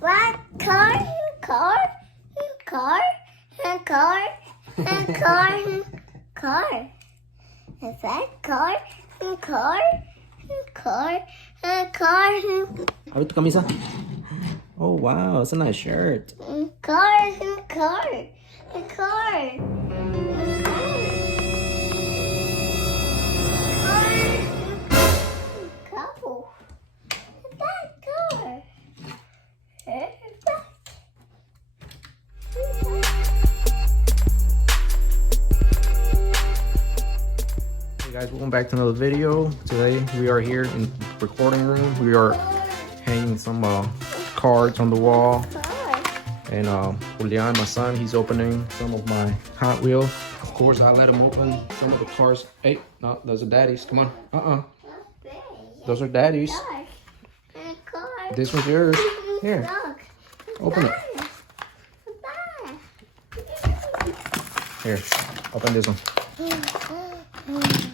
What car? Car? Car? Car? Car? Car? Is that car? Car? Car? Car? A ver tu camisa. Oh, wow. It's a nice shirt. Car? Car? Car? Hey guys, welcome back to another video. Today we are here in the recording room. We are hanging some cards on the wall. And Julian, my son, he's opening some of my Hot Wheels. Of course, I let him open some of the cars. Hey, no, those are daddy's. Come on. Those are daddy's. This one's yours. Here, open it. Here, open this one.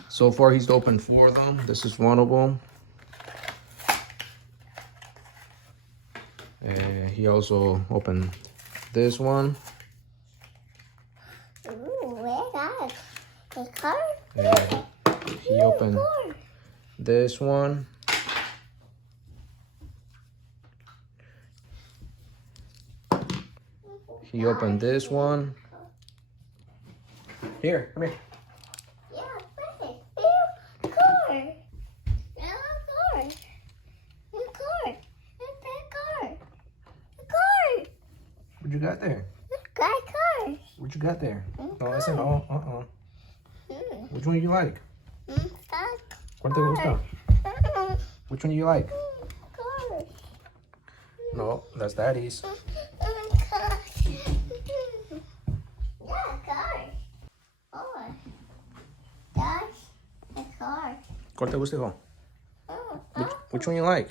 So far, he's opened 4 of them. This is one of them. And he also opened this one. And he opened this one. He opened this one. Here, come here. What you got there? What you got there? No, I said no. Which one do you like? ¿Cuál te gusta? Which one do you like? No, that's daddy's. ¿Cuál te gusta, hijo? Which one you like?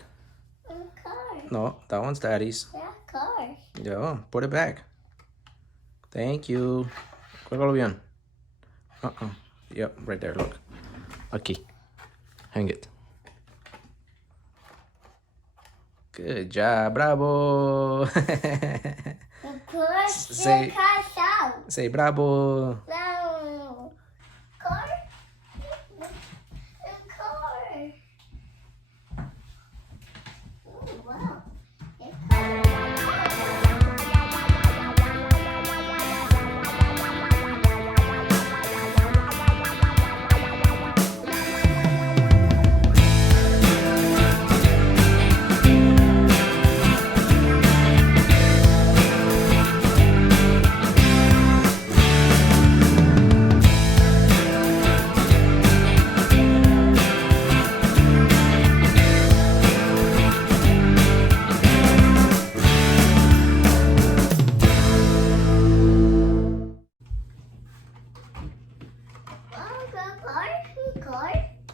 No, that one's daddy's. Yeah, put it back. Thank you. Cuélgalo bien. Yep, right there, look. Aquí. Hang it. Good job, bravo. Say bravo.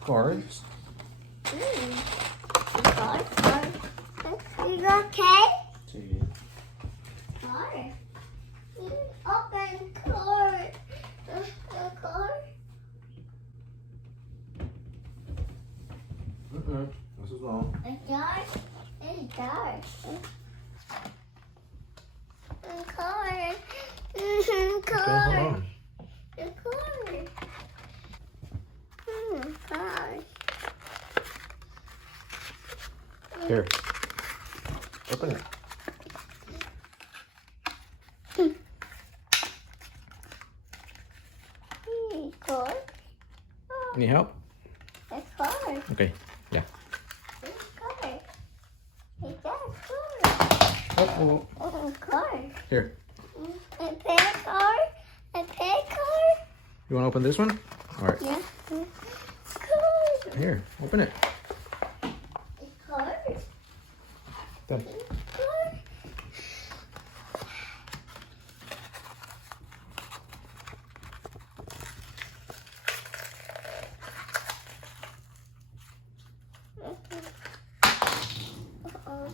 Cards. You okay? Sí. Card. Open card. Card. This is wrong. A card. A card. A card. Okay, hold on. A card. Card. Here. Open it. Card. Need help? A card. Okay. Yeah. A card. A card. Oh. A card. Here. A pay card. A pay card. You want to open this one? All right. Yeah. Card. Here. Open it. Card. Done. Card.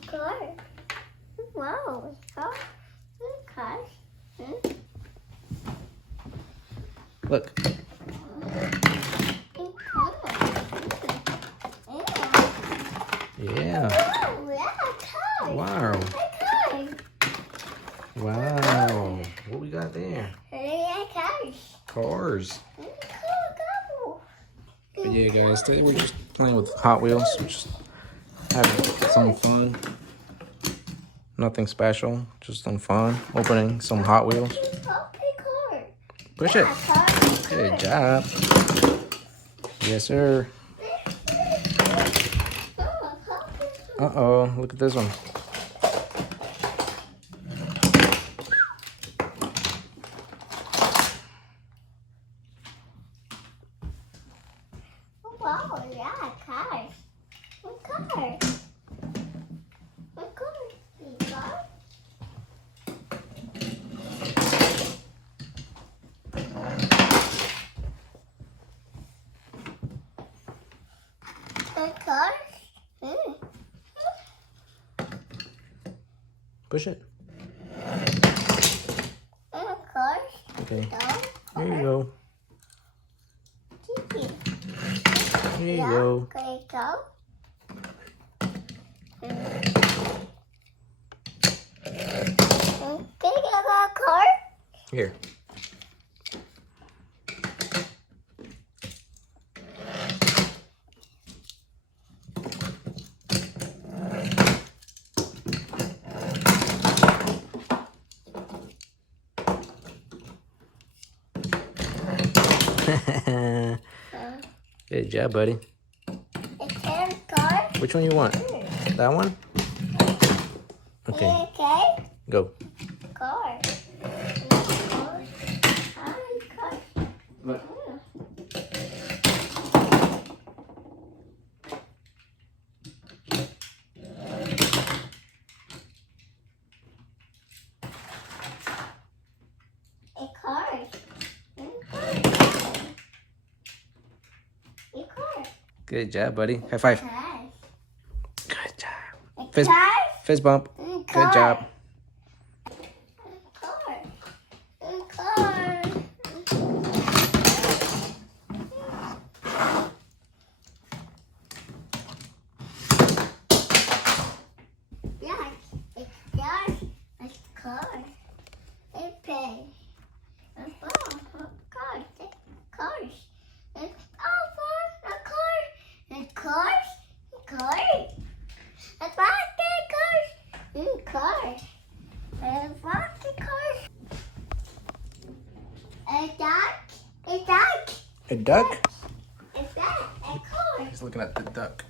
Card. Wow. Card. Look. Yeah. Oh, yeah, card. Wow. A card. got there? Cars. Cars. Cool. But yeah, guys, today we're just playing with Hot Wheels. We're just having some fun. Nothing special, just some fun. Opening some Hot Wheels. Push it. Good job. Yes, sir. Uh-oh, look at this one. Wow, yeah, cars. What car? What car? Big car? A car? Push it. A car? Okay. No. Here you go. Tiki. Here you go. Okay, go. Can you get a car? Here. Good job, buddy. A car? Which one you want? That one? Okay, Okay. go. Car. Look. A car. A car. Good job, buddy. High five. Car. Good job. A Fist, car. fist bump. A Good car. job. A car. A car. Yeah, a car. A car. A play. A ball. A car. A cars. A car. A car. A car. A bucket cars. A car. A bucket cars. A duck. A duck. A duck? Is that a car? He's looking at the duck.